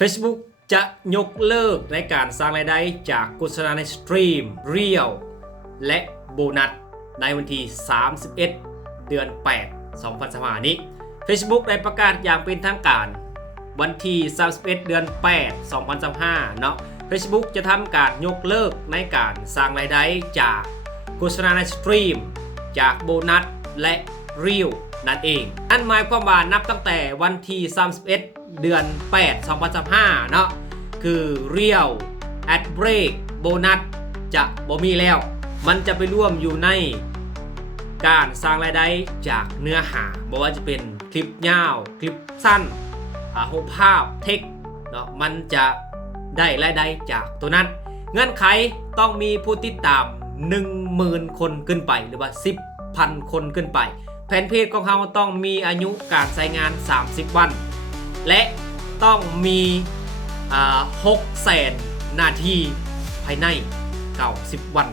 Facebook จะยกเลิกในการสร้างรายได้จากโฆษณาในสตรีม Reel และโบนัสในวันที่ 31 เดือน 8 2025 นี้ Facebook ได้ประกาศอย่างเป็นทางการวันที่ 31 เดือน 8 2025 เนาะ Facebook จะทำการยกเลิกในการสร้างรายได้จากโฆษณาในสตรีมจากโบนัสและ Reel นั่นเองนั่นหมายความว่านับตั้งแต่วันที่ 31 เดือน 8 2025 เนาะคือ Reel Ad Break โบนัสจะบ่มีแล้วมันจะไปร่วมอยู่ในการสร้างรายได้จากเนื้อหาไม่ว่าจะเป็นคลิปยาวคลิปสั้นรูปภาพเทคเนาะมันจะได้รายได้จากตัวนั้นเงื่อนไขต้องมีผู้ติดตาม 10,000 คนขึ้นไปหรือว่า 10,000 คนขึ้นไปแฟนเพจของเขาต้องมีอายุการใช้งาน 30 วันและต้องมี600,000 นาทีภายใน90 วัน